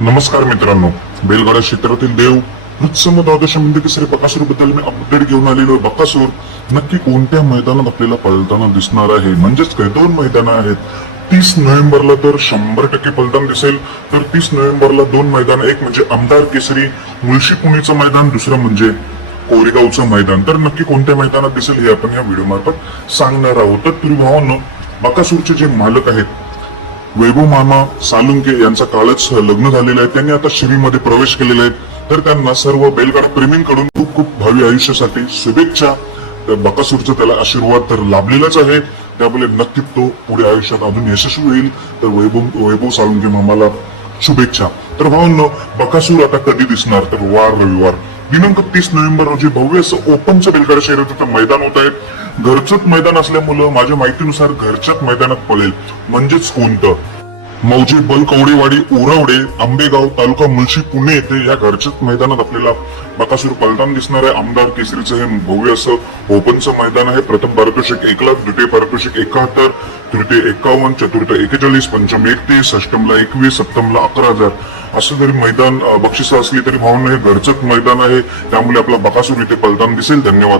नमस्कार मित्रांनो. बेलगाडा क्षेत्रातील देव वृत्सम द्वादश म्हणजे बकासूरबद्दल मी अपडेट घेऊन आलेलो आहे. बकासूर. नक्की कोणत्या मैदानात आपल्याला पळताना दिसणार आहे? म्हणजेच काय? दोन मैदानं आहेत. तीस नोव्हेंबरला तर शंभर टक्के पलताना दिसेल. तर तीस नोव्हेंबरला दोन मैदान एक म्हणजे आमदार केसरी मुळशी पुणेचं मैदान दुसरं म्हणजे कोरेगावचं मैदान. तर नक्की कोणत्या मैदानात दिसेल हे आपण या व्हिडिओ मार्फत सांगणार आहोत. तर तुम्ही भावांनो बकासूरचे जे मालक आहेत वैभव मामा सालुंके यांचा कालच लग्न झालेलं आहे. त्यांनी आता श्रीमध्ये प्रवेश केलेला आहे. तर त्यांना सर्व बैलगाडा प्रेमींकडून खूप खूप भावी आयुष्यासाठी शुभेच्छा. तर बकासूरचा त्याला आशीर्वाद तर लाभलेलाच आहे. त्यामुळे नक्कीच तो पुढे आयुष्यात अजून यशस्वी होईल. तर वैभव वैभव सालुंके मामाला शुभेच्छा. तर भावांनो बकासूर आता कधी दिसणार? तर वार रविवार. दिनांक तीस नोव्हेंबर रोजी भव्य असं ओपनचं बेलगाडा शहराचं मैदान होत आहे. घरचंच मैदान असल्यामुळं माझ्या माहितीनुसार घरच्याच मैदानात पळेल. म्हणजेच कोणतं? मौजे बलकवडेवाडी उरवडे आंबेगाव तालुका मुळशी पुणे येथे या घरच्याच मैदानात आपल्याला बकासूर पलतान दिसणार आहे. आमदार केसरीचं हे भव्य असं ओपनचं मैदान आहे. प्रथम पारितोषिक एक लाख द्वितीय पारितोषिक एकाहत्तर तृतीय एकावन्न चतुर्थ एकेचाळीस पंचम एकतीस अष्टमला एकवीस सप्तमला अकरा हजार. असं जरी मैदान बक्षिसं असली तरी भावना हे घरचंच मैदान आहे. त्यामुळे आपला बकासूर इथे पलतान दिसेल. धन्यवाद.